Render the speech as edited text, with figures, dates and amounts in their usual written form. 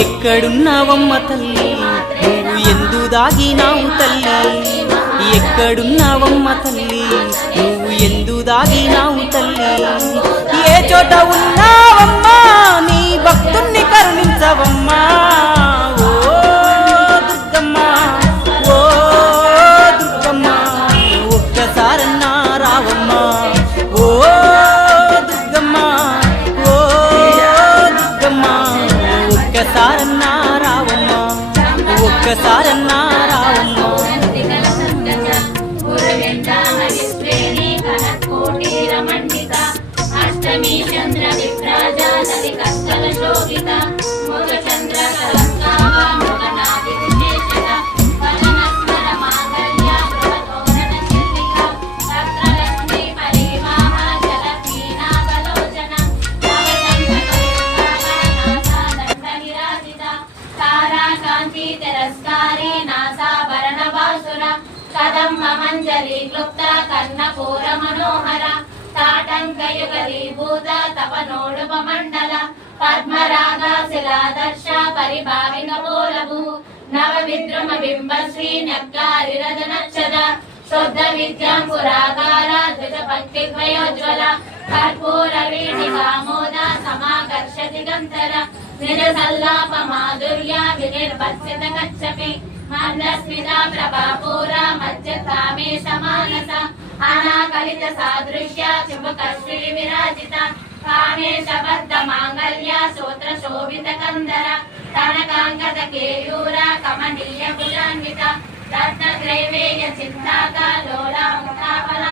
ఎక్కడున్నావమ్మ తల్లి నువ్వు ఎందు దాగినావు తల్లి ఎక్కడున్నావమ్మ తల్లి నువ్వు ఎందు దాగినావు తల్లి ఏ చోట ఉన్నావమ్మా నీ భక్తుణ్ణి కరుణించవమ్మా ఓ దుర్గమ్మ ఓ దుర్గమ్మ ఒక్కసారన్నా రావమ్మా ఓ దుర్గమ్మ ఓ దుర్గమ్మ ఒక్కసారన్నా రావమ్మా ఒక్కసారన్నా రావమ్మా అష్టమి చంద్ర విభ్రాజా నది కష్టల శోభిత ముఖ చంద్ర కలంకావ ముఖనాది విశేషత వదనస్మర మాంగళ్య ధ్రువతోరణ చిల్లిక వస్త్రలక్ష్మి పరివాహ జలపీనాగలోచన దండ విరాజిత తారా కాంతి తిరస్కారి నాసాభరణ బాసుర కదంబ మంజరి క్లుప్త కర్ణపూర మనోహర తాటంకయుగలీభూత తపనోడుపమండల పద్మరాగ శిలాదర్శ పరిభావిక పోలభూ నవ విద్రుమ బింబ శ్రీ నక్కారిరదనచ్చద శుద్ధ విద్యాంకురాగార ధ్వజ పంక్తిద్వయోజ్వల కర్పూర వీణికామోద సమాకర్షతి గంధర నిరసల్లాప మాధుర్య వినిర్భత్సిత కచ్చపి మందస్మిత ప్రభాపూర మధ్యతామేశ మానస అనాకలిత సాదృశ్య శుభకశ్రీ విరాజిత కామేశ బద్ధ మాంగళ్య సూత్ర శోభిత కందర కనకాంగద కేయూర కమనీయ భుజాన్విత రత్న ద్రైవేయ చింతాక లోలా ముఖాఫల